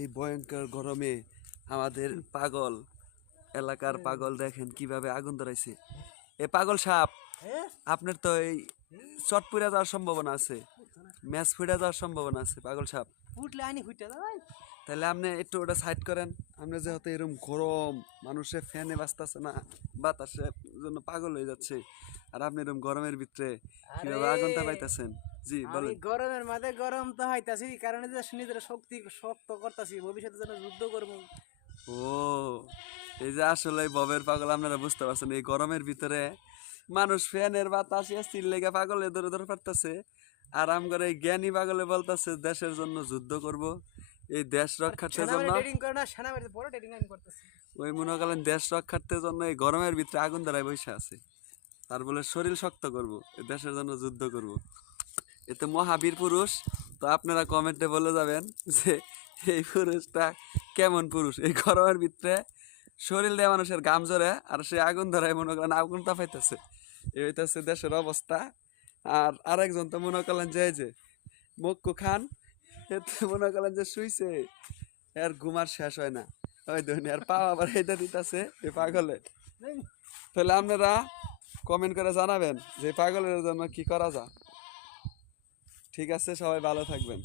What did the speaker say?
এই ভয়ঙ্কর গরমে আমাদের পাগল এলাকার পাগল দেখেন কিভাবে আগুন ধরাইছে। এ পাগল সাপ, আপনার তো এই চট পুড়ে যাওয়ার সম্ভাবনা আছে, ম্যাচ ফুটে যাওয়ার সম্ভাবনা আছে পাগল সাপ। তাহলে আপনি একটু ওটা সাইড করেন। আপনি যেহেতু এরকম গরম, মানুষের ফ্যানে বাঁচতেছে না, বাতাসের জন্য পাগল হয়ে যাচ্ছে, আর আপনি এরকম গরমের ভিতরে কিভাবে আগুনটা পাইতেছেন? জি বলেন। গরমের মাঝে গরম তো হইতাছি, কারণ যে নিজের শক্তি শক্ত করতেছি, ভবিষ্যতে যেন যুদ্ধ করবো। ও, এই যে আসলে ববের পাগল, আপনারা বুঝতে পারছেন এই গরমের ভিতরে মানুষ ফ্যানের বাতাস এসির লেগে পাগলে ধরে ধরে পারতেছে, আরাম করে এই জ্ঞানী পাগলে বলতেছে দেশের জন্য যুদ্ধ করব, এই দেশ রক্ষার্থের জন্য। ওই মনে করেন দেশ রক্ষার্থের জন্য এই গরমের ভিতরে আগুন ধরায় বসে আছে, তার বলে শরীর শক্ত করব, এই দেশের জন্য যুদ্ধ করব। এতে মহাবীর পুরুষ। তো আপনারা কমেন্টে বলে যাবেন যে এই পুরুষটা কেমন পুরুষ, এই গরমের ভিতরে শরীর দিয়ে মানুষের ঘাম ঝরে আর সে আগুন ধরায় মনে করেন আগুন তাপাইতেছে। এই হইতেছে দেশের অবস্থা। আর আরেকজন তো মনে করলেন যে মক্কু খান, এতে মনে করলেন যে শুইছে, এর ঘুমার শেষ হয় না, ওই দুনিয়ার পা আবার এটা দিতেছে এই পাগলে। তাহলে আপনারা কমেন্ট করে জানাবেন যে পাগলের জন্য কি করা যায়। ঠিক আছে, সবাই ভালো থাকবেন।